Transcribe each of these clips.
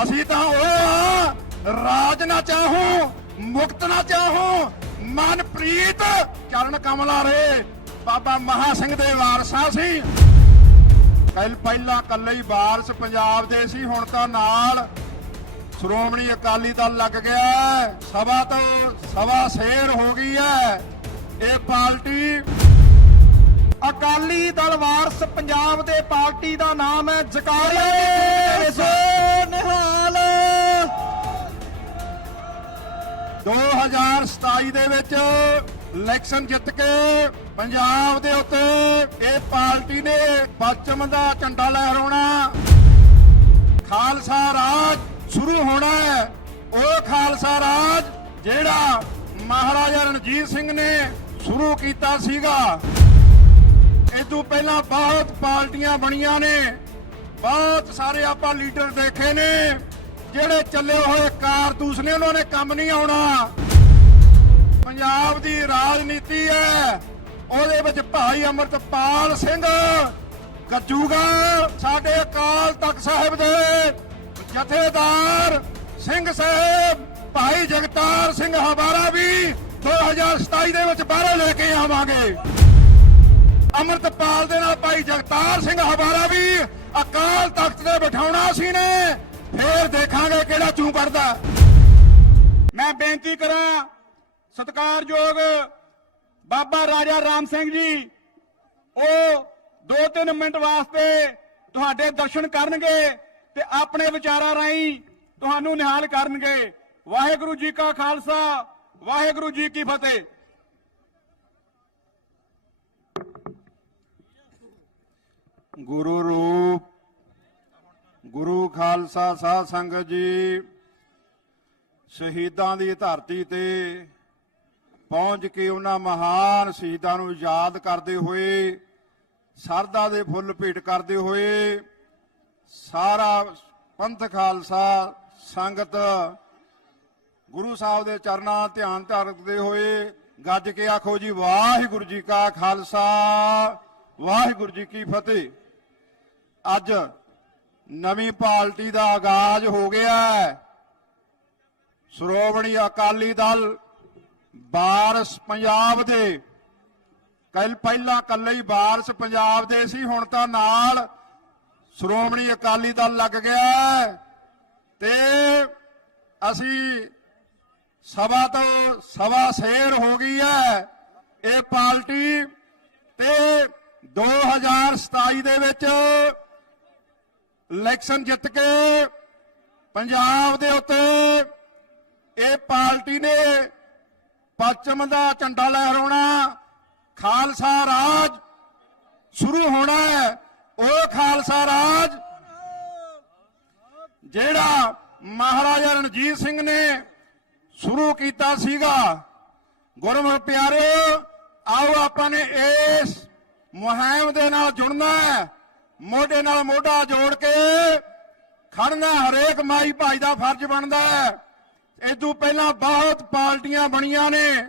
ਅਸੀਂ ਤਾਂ ਉਹ ਰਾਜ ਨਾ ਚਾਹੂੰ, ਮੁਕਤ ਨਾ ਚਾਹੂੰ, ਮਨਪ੍ਰੀਤ ਚਰਨ ਕਮਲਾ ਰੇ। ਬਾਬਾ ਮਹਾ ਸਿੰਘ ਦੇ ਵਾਰਸਾ ਸੀ। ਕੱਲ ਪਹਿਲਾਂ ਕੱਲੇ ਹੀ ਵਾਰਸ ਪੰਜਾਬ ਦੇ ਸੀ, ਹੁਣ ਤਾਂ ਨਾਲ ਸ਼੍ਰੋਮਣੀ ਅਕਾਲੀ ਦਲ ਲੱਗ ਗਿਆ ਹੈ। ਸਭਾ ਤੋਂ ਸਵਾ ਸ਼ੇਰ ਹੋ ਗਈ ਹੈ। ਇਹ ਪਾਰਟੀ ਅਕਾਲੀ ਦਲ ਵਾਰਸ ਪੰਜਾਬ ਦੇ ਪਾਰਟੀ ਦਾ ਨਾਮ ਹੈ ਜਕਾਲੇ ਸੋ ਨਿਹਾਲ 2027 ਦੇ ਵਿੱਚ ਇਲੈਕਸ਼ਨ ਜਿੱਤ ਕੇ ਪੰਜਾਬ ਦੇ ਉੱਤੇ ਇਹ ਪਾਰਟੀ ਨੇ ਪੱਛਮ ਦਾ ਝੰਡਾ ਲਹਿਰਾਉਣਾ। ਖਾਲਸਾ ਰਾਜ ਸ਼ੁਰੂ ਹੋਣਾ ਹੈ। ਉਹ ਖਾਲਸਾ ਰਾਜ ਜਿਹੜਾ ਮਹਾਰਾਜਾ ਰਣਜੀਤ ਸਿੰਘ ਨੇ ਸ਼ੁਰੂ ਕੀਤਾ ਸੀਗਾ। ਇਦੋਂ ਪਹਿਲਾਂ ਬਹੁਤ ਪਾਰਟੀਆਂ ਬਣੀਆਂ ਨੇ। ਬਹੁਤ ਸਾਰੇ ਆਪਾਂ ਲੀਡਰ ਦੇਖੇ ਨੇ। ਜਿਹੜੇ ਚੱਲੇ ਹੋਏ ਕਾਰਤੂਸ ਨੇ, ਉਹਨਾਂ ਨੇ ਕੰਮ ਨਹੀਂ ਆਉਣਾ। ਪੰਜਾਬ ਦੀ ਰਾਜਨੀਤੀ ਹੈ। ਉਹਦੇ ਵਿੱਚ ਭਾਈ ਅਮਰਤਪਾਲ ਸਿੰਘ ਗੱਜੂਗਾ, ਸਾਡੇ ਅਕਾਲ ਤਖਤ ਸਾਹਿਬ ਦੇ ਜਥੇਦਾਰ ਸਿੰਘ ਸਾਹਿਬ, ਭਾਈ ਜਗਤਾਰ ਸਿੰਘ ਹਵਾਰਾ ਵੀ 2027 ਦੇ ਵਿੱਚ ਬਾਹਰੋਂ ਲੈ ਕੇ ਆਵਾਂਗੇ। ਅਮਰਤਪਾਲ ਦੇ ਨਾਲ ਭਾਈ ਜਗਤਾਰ ਸਿੰਘ ਹਵਾਰਾ ਵੀ ਅਕਾਲ ਤਖਤ ਤੇ ਬਿਠਾਉਣਾ ਸੀ ਨੇ। ਫੇਰ ਦੇਖਾਂਗੇ ਕਿਹੜਾ ਚੂੰ ਕਰਦਾ ਮੈਂ ਬੇਨਤੀ ਕਰਾਂ, ਸਤਿਕਾਰਯੋਗ ਬਾਬਾ ਰਾਜਾ ਰਾਮ ਸਿੰਘ ਜੀ, ਉਹ 2-3 ਮਿੰਟ ਵਾਸਤੇ ਤੁਹਾਡੇ ਦਰਸ਼ਨ ਕਰਨਗੇ ਤੇ ਆਪਣੇ ਵਿਚਾਰਾਂ ਰਾਹੀਂ ਤੁਹਾਨੂੰ ਨਿਹਾਲ ਕਰਨਗੇ। ਵਾਹਿਗੁਰੂ ਜੀ ਕਾ ਖਾਲਸਾ, ਵਾਹਿਗੁਰੂ ਜੀ ਕੀ ਫਤਿਹ। ਗੁਰੂ ਰੂਪ, ਗੁਰੂ ਖਾਲਸਾ ਸਾਧ ਸੰਗਤ ਜੀ, ਸ਼ਹੀਦਾਂ ਦੀ ਧਰਤੀ ਤੇ ਪਹੁੰਚ ਕੇ ਉਹਨਾਂ ਮਹਾਨ ਸ਼ਹੀਦਾਂ ਨੂੰ ਯਾਦ ਕਰਦੇ ਹੋਏ, ਸਰਦਾ ਦੇ ਫੁੱਲ ਭੇਟ ਕਰਦੇ ਹੋਏ, ਸਾਰਾ ਪੰਥ ਖਾਲਸਾ ਸੰਗਤ ਗੁਰੂ ਸਾਹਿਬ ਦੇ ਚਰਨਾਂ ਧਿਆਨ ਧਰਦੇ ਹੋਏ ਗੱਜ ਕੇ ਆਖੋ ਜੀ, ਵਾਹਿਗੁਰੂ ਜੀ ਕਾ ਖਾਲਸਾ, ਵਾਹਿਗੁਰੂ ਜੀ ਕੀ ਫਤਿਹ। ਅੱਜ ਨਵੀਂ ਪਾਰਟੀ ਦਾ ਆਗਾਜ਼ ਹੋ ਗਿਆ ਹੈ। ਸ਼੍ਰੋਮਣੀ ਅਕਾਲੀ ਦਲ ਬਾਰਸ ਪੰਜਾਬ ਦੇ। ਕੱਲ ਪਹਿਲਾਂ ਕੱਲੇ ਹੀ ਵਾਰਸ ਪੰਜਾਬ ਦੇ ਸੀ, ਹੁਣ ਤਾਂ ਨਾਲ ਸ਼੍ਰੋਮਣੀ ਅਕਾਲੀ ਦਲ ਲੱਗ ਗਿਆ ਹੈ। ਤੇ ਅਸੀਂ ਸਭਾ ਤੋਂ ਸਵਾ ਸ਼ੇਰ ਹੋ ਗਈ ਹੈ ਇਹ ਪਾਰਟੀ ਤੇ 2027 ਦੇ ਵਿੱਚ ਇਲੈਕਸ਼ਨ ਜਿੱਤ ਕੇ ਪੰਜਾਬ ਦੇ ਉੱਤੇ ਇਹ ਪਾਰਟੀ ਨੇ ਪੱਛਮ ਦਾ ਝੰਡਾ ਲਹਿਰਾਉਣਾ, ਖਾਲਸਾ ਰਾਜ ਸ਼ੁਰੂ ਹੋਣਾ ਹੈ। ਉਹ ਖਾਲਸਾ ਰਾਜ ਜਿਹੜਾ ਮਹਾਰਾਜਾ ਰਣਜੀਤ ਸਿੰਘ ਨੇ ਸ਼ੁਰੂ ਕੀਤਾ ਸੀਗਾ। ਗੁਰਮੁਖ ਪਿਆਰਿਓ ਆਓ ਆਪਾਂ ਨੇ ਇਸ ਮੁਹਿੰਮ ਦੇ ਨਾਲ ਜੁੜਨਾ ਹੈ। ਮੋਢੇ ਨਾਲ ਮੋਢਾ ਜੋੜ ਕੇ ਖੜਨਾ ਹਰੇਕ ਮਾਈ ਭਾਈ ਦਾ ਫਰਜ਼ ਬਣਦਾ ਹੈ। ਇਦੋਂ ਪਹਿਲਾਂ ਬਹੁਤ ਪਾਰਟੀਆਂ ਬਣੀਆਂ ਨੇ,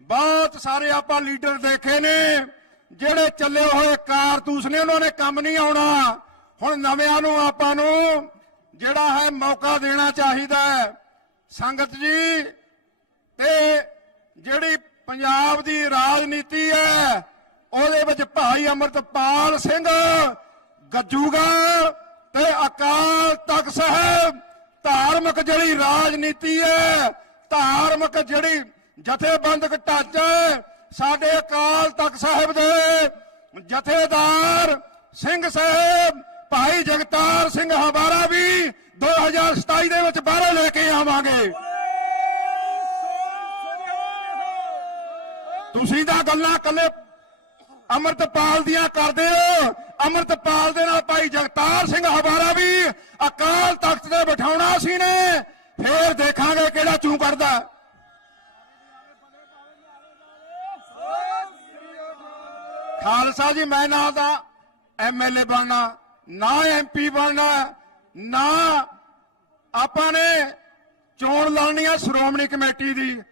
ਬਹੁਤ ਸਾਰੇ ਆਪਾਂ ਲੀਡਰ ਦੇਖੇ ਨੇ, ਜਿਹੜੇ ਚੱਲੇ ਹੋਏ ਕਾਰਤੂਸ ਨੇ, ਉਹਨਾਂ ਨੇ ਕੰਮ ਨਹੀਂ ਆਉਣਾ। ਹੁਣ ਨਵਿਆਂ ਨੂੰ ਆਪਾਂ ਨੂੰ ਜਿਹੜਾ ਹੈ ਮੌਕਾ ਦੇਣਾ ਚਾਹੀਦਾ ਹੈ। ਸੰਗਤ ਜੀ, ਤੇ ਜਿਹੜੀ ਪੰਜਾਬ ਦੀ ਰਾਜਨੀਤੀ ਹੈ, ਉਹਦੇ ਵਿੱਚ ਭਾਈ ਅਮਰਤਪਾਲ ਸਿੰਘ ਗੱਜੂਗਾ ਤੇ ਅਕਾਲ ਤਖਤ ਸਾਹਿਬ, ਧਾਰਮਿਕ ਜਿਹੜੀ ਰਾਜਨੀਤੀ ਹੈ, ਧਾਰਮਿਕ ਜਿਹੜੀ ਜਥੇਬੰਦਕ ਢਾਂਚਾ ਸਾਡੇ ਅਕਾਲ ਤਖਤ ਸਾਹਿਬ ਦੇ ਜਥੇਦਾਰ ਸਿੰਘ ਸਾਹਿਬ, ਭਾਈ ਜਗਤਾਰ ਸਿੰਘ ਹਵਾਰਾ ਵੀ 2027 ਦੇ ਵਿੱਚ ਬਾਹਰੋਂ ਲੈ ਕੇ ਆਵਾਂਗੇ। ਤੁਸੀਂ ਤਾਂ ਗੱਲਾਂ ਕੱਲੇ ਅਮਰਤਪਾਲ ਦੀਆਂ ਕਰਦੇ ਹੋ ਅਮਰਤਪਾਲ ਦੇ ਨਾਲ ਭਾਈ ਜਗਤਾਰ ਸਿੰਘ ਹਵਾਰਾ ਵੀ ਅਕਾਲ ਤਖਤ ਤੇ ਬਿਠਾਉਣਾ ਸੀ ਨੇ। ਫੇਰ ਦੇਖਾਂਗੇ ਕਿਹੜਾ ਚੂੰ ਕਰਦਾ। ਖਾਲਸਾ ਜੀ, ਮੈਂ ਨਾ ਦਾ ਐਮਐਲਏ ਬਣਨਾ, ਨਾ ਐਮਪੀ ਬਣਨਾ, ਨਾ ਆਪਾਂ ਨੇ ਚੋਣ ਲੜਨੀ ਆ ਸ਼੍ਰੋਮਣੀ ਕਮੇਟੀ ਦੀ।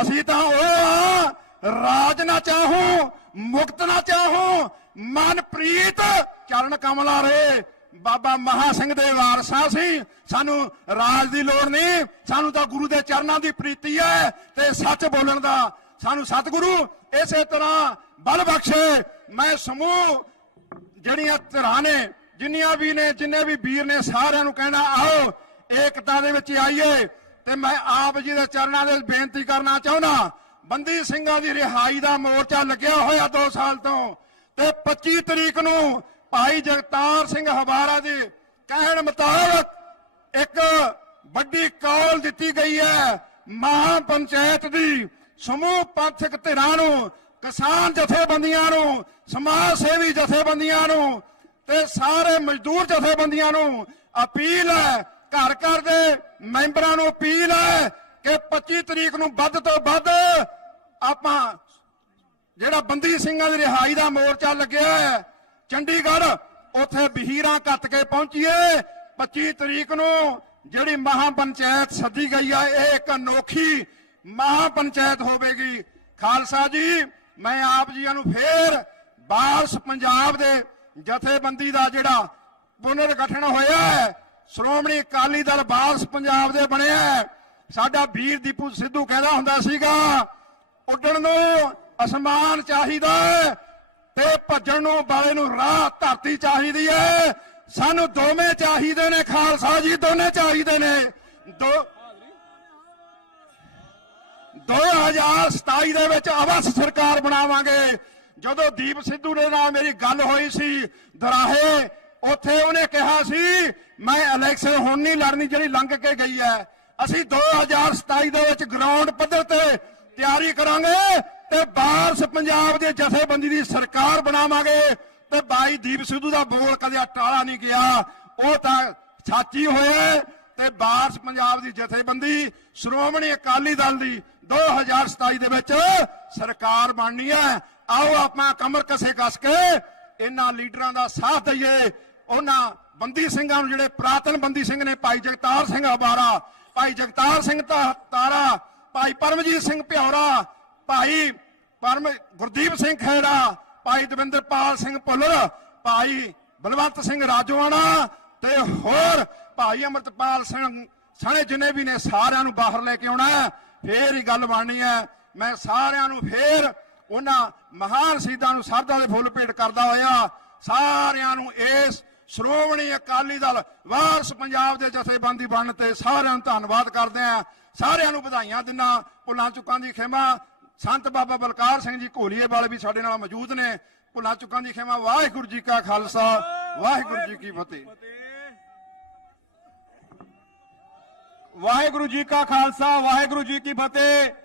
ਅਸੀਂ ਤਾਂ ਉਹ ਆ, ਰਾਜ ਨਾ ਚਾਹੂੰ, ਮੁਕਤ ਨਾ ਚਾਹੂੰ ਮਨਪ੍ਰੀਤ ਚਰਨ ਕਮਲਾ ਰੇ। ਬਾਬਾ ਮਹਾ ਸਿੰਘ ਦੇ ਵਾਰਸਾਂ ਸੀ। ਸਾਨੂੰ ਰਾਜ ਦੀ ਲੋੜ ਨਹੀਂ। ਸਾਨੂੰ ਤਾਂ ਗੁਰੂ ਦੇ ਚਰਨਾਂ ਦੀ ਪ੍ਰੀਤੀ ਹੈ ਤੇ ਸੱਚ ਬੋਲਣ ਦਾ। ਸਾਨੂੰ ਸਤਿਗੁਰੂ ਇਸੇ ਤਰ੍ਹਾਂ ਬਲ ਬਖਸ਼ੇ। ਮੈਂ ਸਮੂਹ ਜਿਹੜੀਆਂ ਧਿਰਾਂ ਨੇ, ਜਿੰਨੀਆਂ ਵੀ ਨੇ, ਜਿੰਨੇ ਵੀ ਵੀਰ ਨੇ, ਸਾਰਿਆਂ ਨੂੰ ਕਹਿਣਾ, ਆਓ, ਏਕਤਾ ਦੇ ਵਿੱਚ ਆਈਏ। ਤੇ ਮੈਂ ਆਪ ਜੀ ਦੇ ਚਰਨਾਂ ਦੇ ਬੇਨਤੀ ਕਰਨਾ ਚਾਹੁੰਦਾ। ਬੰਦੀ ਸਿੰਘਾਂ ਦੀ ਰਿਹਾਈ ਦਾ ਮੋਰਚਾ ਲੱਗਿਆ ਹੋਇਆ 2 ਸਾਲ ਤੋਂ। ਤੇ 25 ਤਰੀਕ ਨੂੰ ਭਾਈ ਜਗਤਾਰ ਸਿੰਘ ਹਵਾਰਾ ਦੇ ਕਹਿਣ ਮੁਤਾਬਕ ਇੱਕ ਵੱਡੀ ਕਾਲ ਦਿੱਤੀ ਗਈ ਹੈ। ਮਹਾ ਪੰਚਾਇਤ ਦੀ ਸਮੂਹ ਪੰਥਕ ਧਿਰਾਂ ਨੂੰ, ਕਿਸਾਨ ਜਥੇਬੰਦੀਆਂ ਨੂੰ, ਸਮਾਜ ਸੇਵੀ ਜਥੇਬੰਦੀਆਂ ਨੂੰ ਤੇ ਸਾਰੇ ਮਜ਼ਦੂਰ ਜਥੇਬੰਦੀਆਂ ਨੂੰ ਅਪੀਲ ਹੈ, ਘਰ ਘਰ ਦੇ ਮੈਂਬਰਾਂ ਨੂੰ ਅਪੀਲ ਹੈ ਕਿ 25 ਤਰੀਕ ਨੂੰ ਵੱਧ ਤੋਂ ਵੱਧ ਆਪਾਂ ਜਿਹੜਾ ਬੰਦੀ ਸਿੰਘਾਂ ਦੀ ਰਿਹਾਈ ਦਾ ਮੋਰਚਾ ਲੱਗਿਆ ਹੈ, ਚੰਡੀਗੜ੍ਹ, ਉੱਥੇ ਬਹੀਰਾਂ ਕੱਤ ਕੇ ਪਹੁੰਚੀਏ। 25 ਤਰੀਕ ਨੂੰ ਜਿਹੜੀ ਮਹਾ ਪੰਚਾਇਤ ਸੱਦੀ ਗਈ ਹੈ ਇਹ ਇੱਕ ਅਨੋਖੀ ਮਹਾ ਪੰਚਾਇਤ ਹੋਵੇਗੀ। ਖਾਲਸਾ ਜੀ, ਮੈਂ ਆਪ ਜੀਆਂ ਨੂੰ ਫੇਰ ਬਾਸ ਪੰਜਾਬ ਦੇ ਜਥੇਬੰਦੀ ਦਾ ਜਿਹੜਾ ਪੁਨਰ ਗਠਨ ਹੋਇਆ ਹੈ, ਸ਼੍ਰੋਮਣੀ ਅਕਾਲੀ ਦਲ ਬਾਸ ਪੰਜਾਬ ਦੇ ਬਣਿਆ ਸਾਡਾ ਵੀਰ ਦੀਪੂ ਸਿੱਧੂ ਕਹਿੰਦਾ ਹੁੰਦਾ ਸੀਗਾ, ਉੱਡਣ ਨੂੰ ਅਸਮਾਨ ਚਾਹੀਦਾ ਤੇ ਭੱਜਣ ਨੂੰ ਬਾਲੇ ਨੂੰ ਰਾਹ ਧਰਤੀ ਚਾਹੀਦੀ ਹੈ। ਸਾਨੂੰ ਦੋਵੇਂ ਚਾਹੀਦੇ ਨੇ, ਖਾਲਸਾ ਜੀ, ਦੋਨੇ ਚਾਹੀਦੇ ਨੇ। ਦੋ 2027 ਦੇ ਵਿੱਚ ਅਵਸ ਸਰਕਾਰ ਬਣਾਵਾਂਗੇ। ਜਦੋਂ ਦੀਪ ਸਿੱਧੂ ਦੇ ਨਾਲ ਮੇਰੀ ਗੱਲ ਹੋਈ ਸੀ, ਦਰਾਹੇ, ਉੱਥੇ ਉਹਨੇ ਕਿਹਾ ਸੀ, ਮੈਂ ਇਲੈਕਸ਼ਨ ਹੁਣ ਨਹੀਂ ਲੜਨੀ, ਜਿਹੜੀ ਲੰਘ ਕੇ ਗਈ ਹੈ। ਅਸੀਂ 2027 ਦੇ ਵਿੱਚ ਗਰਾਊਂਡ ਪੱਧਰ ਤੇ ਤਿਆਰੀ ਕਰਾਂਗੇ ਤੇ ਬਾਰਸ ਪੰਜਾਬ ਦੇ ਜਥੇਬੰਦੀ ਦੀ ਸਰਕਾਰ ਬਣਾਵਾਂਗੇ। ਤੇ ਬਾਈ ਦੀਪ ਸਿੱਧੂ ਦਾ ਬੋਲ ਕਦੇ ਟਾਲਾ ਨਹੀਂ ਗਿਆ। ਉਹ ਤਾਂ ਸਾਚੀ ਹੋਇਆ ਤੇ ਬਾਰਸ ਪੰਜਾਬ ਦੀ ਜਥੇਬੰਦੀ ਸ਼੍ਰੋਮਣੀ ਅਕਾਲੀ ਦਲ ਦੀ 2027 ਦੇ ਵਿੱਚ ਸਰਕਾਰ ਬਣਨੀ ਹੈ। ਆਓ ਆਪਾਂ ਕਮਰ ਕਸੇ ਕੱਸ ਕੇ ਇਹਨਾਂ ਲੀਡਰਾਂ ਦਾ ਸਾਥ ਦਈਏ। ਉਹਨਾਂ ਬੰਦੀ ਸਿੰਘਾਂ ਨੂੰ ਜਿਹੜੇ ਪ੍ਰਾਤਨ ਬੰਦੀ ਸਿੰਘ ਨੇ ਭਾਈ ਜਗਤਾਰ ਸਿੰਘ ਹਵਾਰਾ ਭਾਈ ਜਗਤਾਰ ਸਿੰਘ ਤਾਰਾ, ਭਾਈ ਪਰਮਜੀਤ ਸਿੰਘ ਪਿਉਰਾ ਭਾਈ ਪਰਮ ਗੁਰਦੀਪ ਸਿੰਘ ਖੇੜਾ, ਭਾਈ ਦਵਿੰਦਰਪਾਲ ਸਿੰਘ ਭੁੱਲਰ, ਭਾਈ ਬਲਵੰਤ ਸਿੰਘ ਰਾਜੋਆਣਾ ਤੇ ਹੋਰ ਭਾਈ ਅਮਰਤਪਾਲ ਸਿੰਘ ਸਣੇ ਜਿੰਨੇ ਵੀ ਨੇ ਸਾਰਿਆਂ ਨੂੰ ਬਾਹਰ ਲੈ ਕੇ ਆਉਣਾ ਫੇਰ ਹੀ ਗੱਲ ਬਣਨੀ ਹੈ। ਮੈਂ ਸਾਰਿਆਂ ਨੂੰ ਫੇਰ ਉਹਨਾਂ ਮਹਾਨ ਸ਼ਹੀਦਾਂ ਨੂੰ ਸਰਦਾ ਦੇ ਫੁੱਲ ਭੇਟ ਕਰਦਾ ਹੋਇਆ। ਸਾਰਿਆਂ ਨੂੰ ਇਸ ਸ਼੍ਰੋਮਣੀ ਅਕਾਲੀ ਦਲ, ਵਾਰਸ ਪੰਜਾਬ ਦੇ ਜਥੇਬੰਦੀ ਬਣਨ ਤੇ ਸਾਰਿਆਂ ਨੂੰ ਧੰਨਵਾਦ ਕਰਦੇ ਆ ਸਾਰਿਆਂ ਨੂੰ ਵਧਾਈਆਂ ਦਿੰਨਾ ਭੁੱਲਾਂ ਚੁੱਕਾਂ ਦੀ ਖਿਮਾ। ਸੰਤ ਬਾਬਾ ਬਲਕਾਰ ਸਿੰਘ ਜੀ ਘੋਲੀਏ ਵਾਲੇ ਵੀ ਸਾਡੇ ਨਾਲ ਮੌਜੂਦ ਨੇ। ਭੁਲਾ ਚੁੱਕਾਂ ਦੀ ਖਿਮਾ। ਵਾਹਿਗੁਰੂ ਜੀ ਕਾ ਖਾਲਸਾ, ਵਾਹਿਗੁਰੂ ਜੀ ਕੀ ਫਤਿਹ। ਵਾਹਿਗੁਰੂ ਜੀ ਕਾ ਖਾਲਸਾ, ਵਾਹਿਗੁਰੂ ਜੀ ਕੀ ਫਤਿਹ।